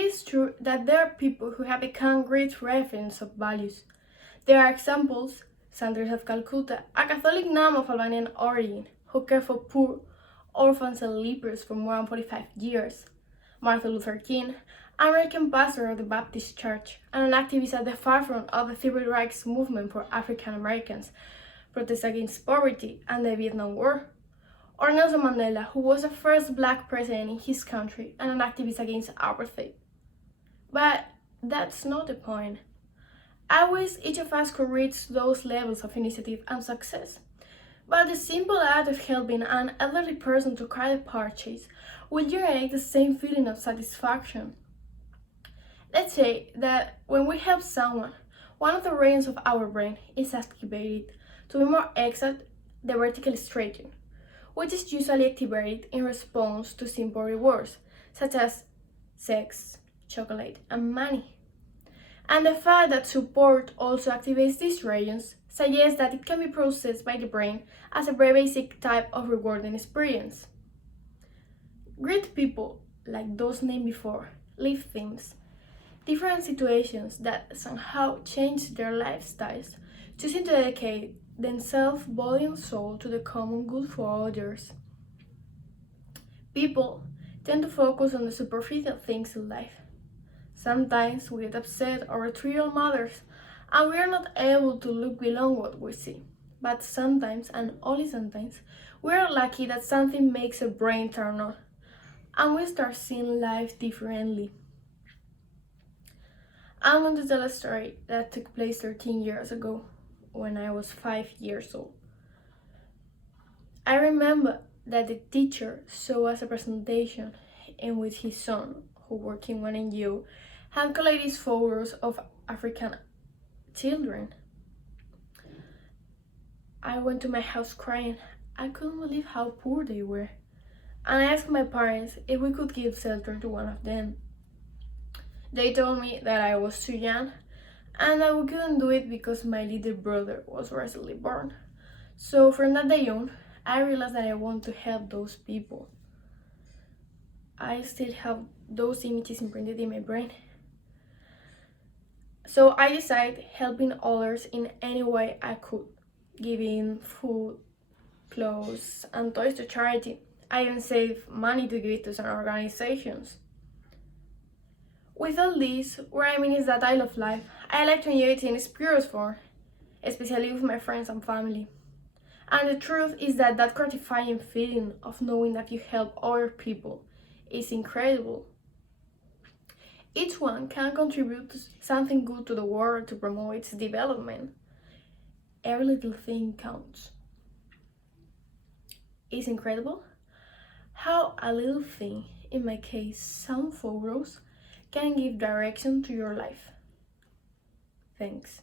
is true that there are people who have become great referents of values. There are examples: St. Teresa of Calcutta, a Catholic nun of Albanian origin who cared for poor, orphans and lepers for more than 45 years; Martin Luther King, American pastor of the Baptist Church and an activist at the forefront of the civil rights movement for African Americans, protests against poverty and the Vietnam War; or Nelson Mandela, who was the first black president in his country and an activist against apartheid. But that's not the point. I wish each of us could reach those levels of initiative and success. But the simple act of helping an elderly person to carry the purchase will generate the same feeling of satisfaction. Let's say that when we help someone, one of the regions of our brain is activated, to be more exact, the vertical striatum, which is usually activated in response to simple rewards, such as sex, chocolate, and money. And the fact that support also activates these regions suggests that it can be processed by the brain as a very basic type of rewarding experience. Great people, like those named before, live themes, different situations that somehow change their lifestyles, choosing to dedicate themselves body and soul to the common good for others. People tend to focus on the superficial things in life. Sometimes we get upset over trivial matters and we are not able to look beyond what we see. But sometimes, and only sometimes, we are lucky that something makes a brain turn on and we start seeing life differently. I'm going to tell a story that took place 13 years ago when I was 5 years old. I remember that the teacher showed us a presentation in which his son, who worked in one NGO, had collected photos of African children. I went to my house crying. I couldn't believe how poor they were. And I asked my parents if we could give shelter to one of them. They told me that I was too young and that we couldn't do it because my little brother was recently born. So from that day on, I realized that I want to help those people. I still have those images imprinted in my brain. So I decided helping others in any way I could, giving food, clothes, and toys to charity. I even saved money to give to some organizations. With all this, what I mean is that I love life. I like to enjoy it in its purest form, especially with my friends and family. And the truth is that gratifying feeling of knowing that you help other people is incredible. Each one can contribute to something good to the world to promote its development. Every little thing counts. It's incredible how a little thing, in my case some photos, can give direction to your life. Thanks.